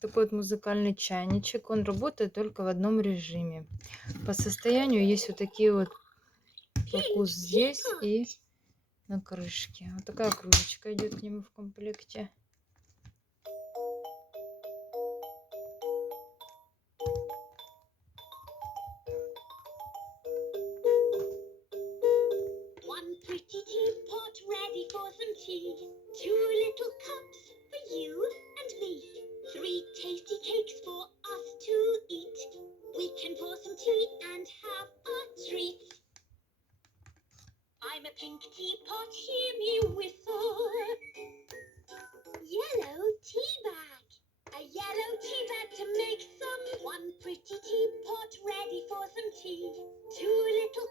Такой вот музыкальный чайничек. Он работает только в одном режиме. По состоянию есть вот такие вот фокус здесь и на крышке. Вот такая кружечка идет к нему в комплекте. One pretty teapot ready for some tea. Two little cups for you and me. Three tasty cakes for us to eat. We can pour some tea and have a treat. I'm a pink teapot, hear me whistle. Yellow tea bag. A yellow tea bag to make some. One pretty teapot ready for some tea. Two little